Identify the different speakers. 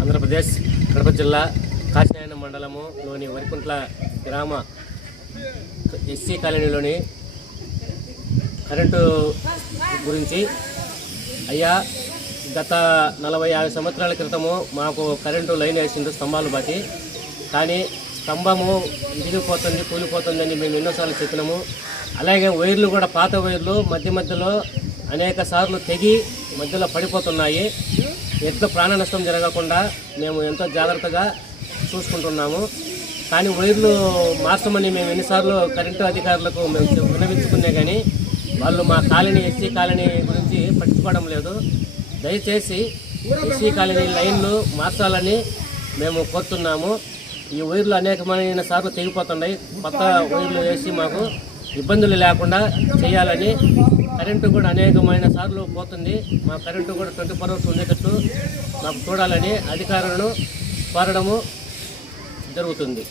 Speaker 1: ఆంధ్రప్రదేశ్ కడప జిల్లా కాశీనాయన మండలములోని వరికుంట్ల గ్రామ ఎస్సీ కాలనీలోని కరెంటు గురించి అయ్యా గత నలభై ఆరు సంవత్సరాల క్రితము మాకు కరెంటు లైన్ వేసిండు స్తంభాలు బాటి కానీ స్తంభము ఇరిగిపోతుంది కూలిపోతుందని మేము ఎన్నోసార్లు చెప్పినాము. అలాగే వైర్లు కూడా పాత వైర్లు మధ్య మధ్యలో అనేక సార్లు తెగి మధ్యలో పడిపోతున్నాయి. ఎట్లా ప్రాణ నష్టం జరగకుండా మేము ఎంతో జాగ్రత్తగా చూసుకుంటున్నాము. కానీ వైర్లు మార్చమని మేము ఎన్నిసార్లు కరెంటు అధికారులకు మేము చెప్- విన్నవించుకునే కానీ వాళ్ళు మా కాలనీ ఎస్సీ కాలనీ గురించి పట్టించుకోవడం లేదు. దయచేసి ఎస్సీ కాలనీ లైన్లు మార్చాలని మేము కోరుతున్నాము. ఈ వైర్లు అనేకమైన సార్లు తెగిపోతున్నాయి. కొత్త వైర్లు వేసి మాకు ఇబ్బందులు లేకుండా చేయాలని కరెంటు కూడా అనేకమైన సార్లు పోతుంది. మా కరెంటు కూడా ట్వంటీ ఫోర్ అవర్స్ ఉండేటట్టు మాకు చూడాలని అధికారులను కోరడము జరుగుతుంది.